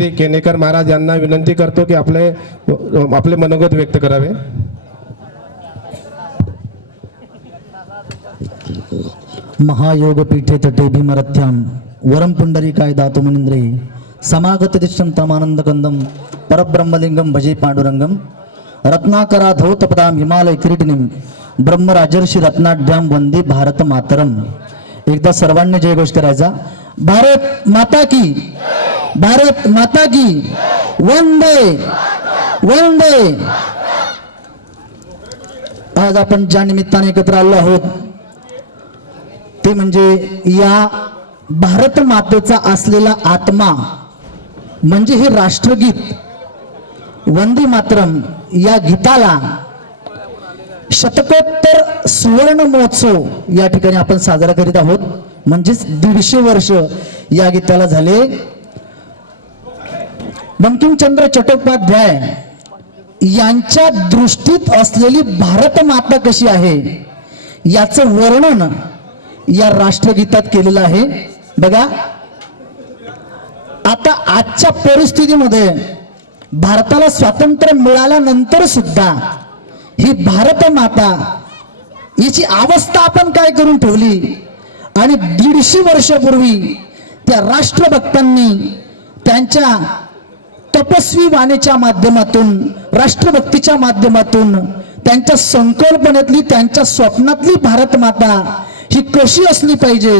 श्री केनेकर महाराज यांना विनंती करतो की आपले आपले मनोगत व्यक्त करावे. महायोगपीठे तटे भीमरथ्याम वरम पुंडरीकाय दातु मुनिंद्रे समागत दिष्टम तमानंद कंदम परब्रह्मलिंगम भजे पांडुरंगम रत्नाकरा धौतपदाम हिमालय किरीटिनीम ब्रह्मराजर्षी रत्नाढ्याम वंदे भारत मातरम एकदा सर्वांनी जयघोष करायचा. भारत माता की! भारत माता की। वंदे वंदे आज आपण ज्या निमित्ताने एकत्र आलो आहोत ते म्हणजे या भारत मातेचा असलेला आत्मा म्हणजे हे राष्ट्रगीत वंदे मातरम या गीताला शतकोत्तर सुवर्ण महोत्सव या ठिकाणी आपण साजरा करीत आहोत. म्हणजेच दीडशे वर्ष या गीताला झाले. बंकिमचंद्र चट्टोपाध्याय यांच्या दृष्टीत असलेली भारत माता कशी आहे? याचं वर्णन या राष्ट्रगीतात केलेलं आहे. बघा. आता आजच्या परिस्थितीमध्ये भारताला स्वातंत्र्य मिळाल्यानंतर सुद्धा ही भारत माता याची अवस्था आपण काय करून ठेवली? आणि दीडशे वर्षापूर्वी त्या राष्ट्रभक्तांनी त्यांच्या तपस्वी वाणीच्या माध्यमातून राष्ट्रभक्तीच्या माध्यमातून त्यांच्या संकल्पनेतली त्यांच्या स्वप्नातली भारत माता ही कशी असली पाहिजे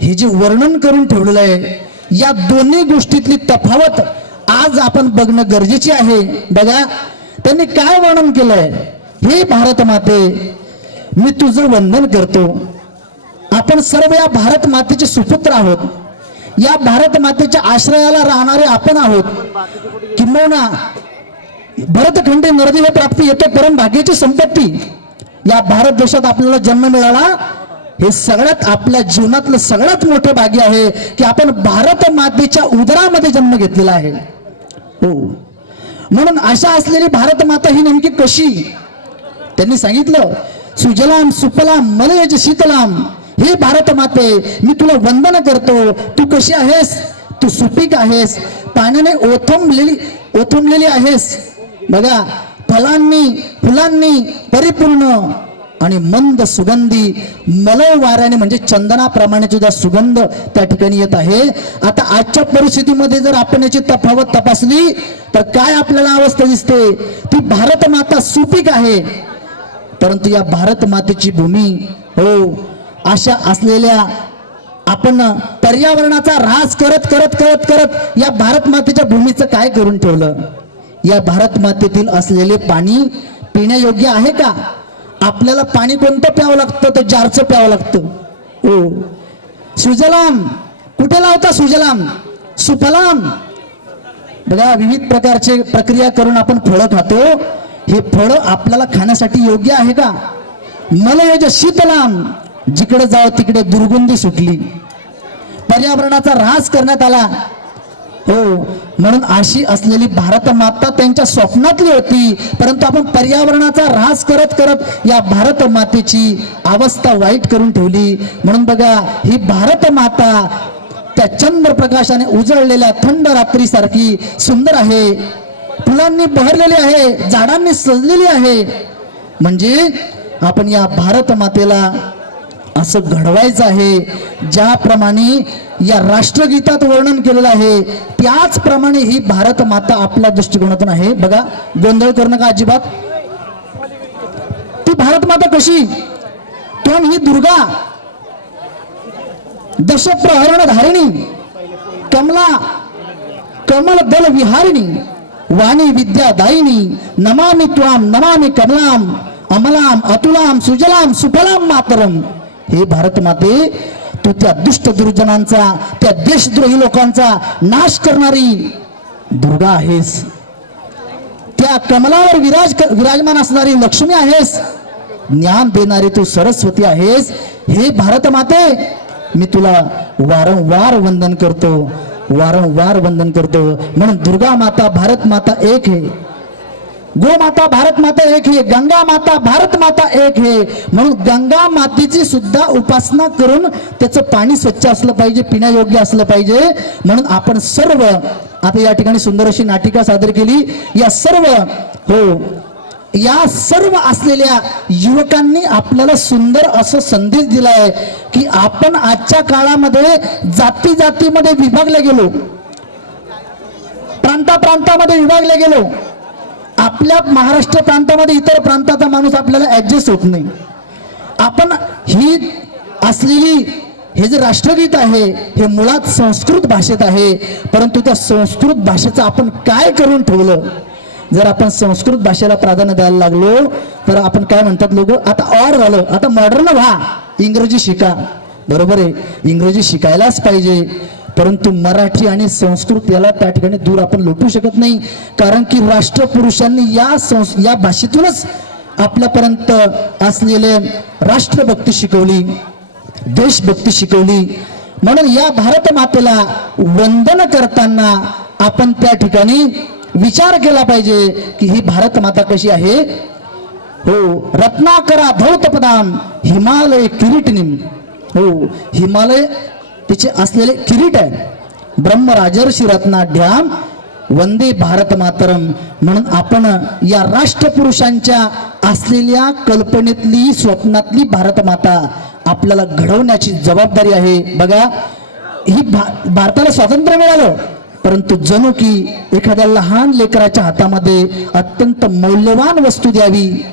हे जे वर्णन करून ठेवलेलं आहे या दोन्ही गोष्टीतली तफावत आज आपण बघणं गरजेचे आहे. बघा त्यांनी काय वर्णन केलंय? हे भारत माते मी तुझं वंदन करतो. आपण सर्व या भारत मातेचे सुपुत्र आहोत. या भारत मातेच्या आश्रयाला राहणारे आपण आहोत. किंबहुना भरतखंडे नरदेव प्राप्ती येतो परम भाग्याची संपत्ती या भारत देशात आपल्याला जन्म मिळाला. हे सगळ्यात आपल्या जीवनातलं सगळ्यात मोठं भाग्य आहे की आपण भारत मातेच्या उदरामध्ये जन्म घेतलेला आहे. हो. म्हणून अशा असलेली भारत माता ही नेमकी कशी? त्यांनी सांगितलं सुजलाम सुपलाम मलयज शीतलाम हे भारत माते मी तुला वंदन करतो. तू कशी आहेस? तू सुपीक आहेस. पाण्याने ओथंबलेली ओथंबलेली आहेस. बघा फलांनी फुलांनी परिपूर्ण आणि मंद सुगंधी मलय वाऱ्याने म्हणजे चंदनाप्रमाणे सुद्धा सुगंध त्या ठिकाणी येत आहे. आता आजच्या परिस्थितीमध्ये जर आपण याची तफावत तपासली तर काय आपल्याला अवस्था दिसते? ती भारत माता सुपीक आहे. परंतु या भारत मातेची भूमी हो अशा असलेल्या आपण पर्यावरणाचा ऱ्हास करत करत करत करत या भारत मातेच्या भूमीचं काय करून ठेवलं? या भारत मातेतील असलेले पाणी पिण्यायोग्य आहे का? आपल्याला पाणी कोणतं प्यावं लागतं? तर जारचं प्यावं लागतं. हो सुजलाम. कुठे लावता सुजलाम? सुफलाम. बघा विविध प्रकारचे प्रक्रिया करून आपण फळं खातो. हे फळं आपल्याला खाण्यासाठी योग्य आहे का? मलयज शीतलाम. जिकडे जाव तिकडे दुर्गंधी सुटली. पर्यावरणाचा ऱ्हास करण्यात आला. हो म्हणून अशी असलेली भारत माता त्यांच्या स्वप्नातली होती. परंतु आपण पर्यावरणाचा ऱ्हास करत करत या भारत मातेची अवस्था वाईट करून ठेवली. म्हणून बघा ही भारत माता त्या चंद्रप्रकाशाने उजळलेल्या थंड रात्रीसारखी सुंदर आहे. फुलांनी बहरलेली आहे झाडांनी सजलेली आहे. म्हणजे आपण या भारत मातेला असं घडवायचं आहे. ज्याप्रमाणे या राष्ट्रगीतात वर्णन केलेलं आहे त्याचप्रमाणे ही भारत माता आपल्या दृष्टिकोनातून आहे. बघा गोंधळ करू नका अजिबात? ती भारत माता कशी? पण ही दुर्गा. दशप्रहरण धारिणी कमला. कमल दल विहारिणी. वाणी विद्या दायिनी. नमामि त्वाम नमामि कमलाम अमलाम अतुलाम सुजलाम सुफलाम मातरम. हे भारत माते तू त्या दुष्ट दुर्जनांचा त्या देशद्रोही लोकांचा नाश करणारी दुर्गा आहेस. त्या कमलावर विराज विराजमान असणारी लक्ष्मी आहेस. ज्ञान देणारी तू सरस्वती आहेस. हे भारत माते मी तुला वारंवार वंदन करतो वारंवार वंदन करतो. म्हणून दुर्गा माता भारत माता एक आहे. गोमाता भारत माता एक हे गंगा माता भारत माता एक हे. म्हणून गंगा मातेची सुद्धा उपासना करून त्याचं पाणी स्वच्छ असलं पाहिजे पिण्यायोग्य असलं पाहिजे. म्हणून आपण सर्व आता या ठिकाणी सुंदर अशी नाटिका सादर केली. या सर्व हो या सर्व असलेल्या युवकांनी आपल्याला सुंदर असं संदेश दिलाय की आपण आजच्या काळामध्ये जाती जातीमध्ये विभागले गेलो. प्रांता प्रांतामध्ये विभागले गेलो. आपल्या महाराष्ट्र प्रांतामध्ये इतर प्रांताचा माणूस आपल्याला ऍडजस्ट होत नाही. आपण ही असलेली हे जे राष्ट्रगीत आहे हे मुळात संस्कृत भाषेत आहे परंतु त्या संस्कृत भाषेचं आपण काय करून ठेवलं? जर आपण संस्कृत भाषेला प्राधान्य द्यायला लागलो तर आपण काय म्हणतात लोक? आता ऑर झालं. आता मॉडर्न व्हा. इंग्रजी शिका. बरोबर आहे? इंग्रजी शिकायलाच पाहिजे. परंतु मराठी आणि संस्कृत याला त्या ठिकाणी दूर आपण लोटू शकत नाही. कारण की राष्ट्रपुरुषांनी या संस या भाषेतूनच आपल्यापर्यंत असलेले राष्ट्रभक्ती शिकवली देशभक्ती शिकवली. म्हणून या भारत मातेला वंदन करताना आपण त्या ठिकाणी विचार केला पाहिजे की ही भारत माता कशी आहे? हो रत्नाकरा धौतपदाम हिमालय किरीटनिम. हो हिमालय तिचे असलेले किरीट आहे. ब्रह्मराजर्षी रत्नाढ्याम वंदे भारत मातरम म्हणून आपण या राष्ट्रपुरुषांच्या असलेल्या कल्पनेतली स्वप्नातली भारत माता आपल्याला घडवण्याची जबाबदारी आहे. बघा ही भा भारताला स्वातंत्र्य मिळालं. परंतु जणू की एखाद्या लहान लेकराच्या हातामध्ये अत्यंत मौल्यवान वस्तू द्यावी.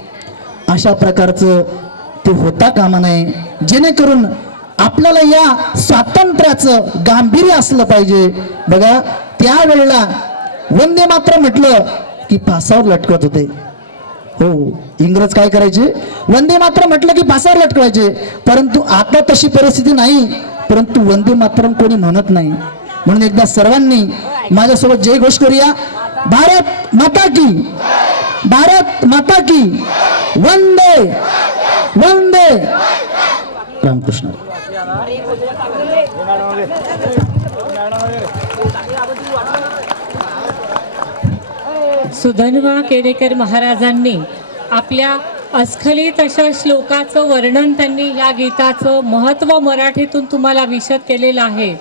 अशा प्रकारचं ते होता कामा नये. जेणेकरून आपल्याला या स्वातंत्र्याचं गांभीर्य असलं पाहिजे. बघा त्यावेळेला वंदे मात्र म्हटलं की फासावर लटकत होते. हो इंग्रज काय करायचे? वंदे मात्र म्हटलं की फासावर लटकवायचे. परंतु आता तशी परिस्थिती नाही परंतु वंदे मातरम कोणी म्हणत नाही. म्हणून एकदा सर्वांनी माझ्यासोबत जय घोष करूया. भारत माता की भारत माता की वंदे वंदे. रामकृष्ण. सुधन्वा केरेकर महाराजांनी आपल्या अस्खलित अशा श्लोकाचं वर्णन त्यांनी या गीताचं महत्त्व मराठीतून तुम्हाला विशद केलेलं आहे.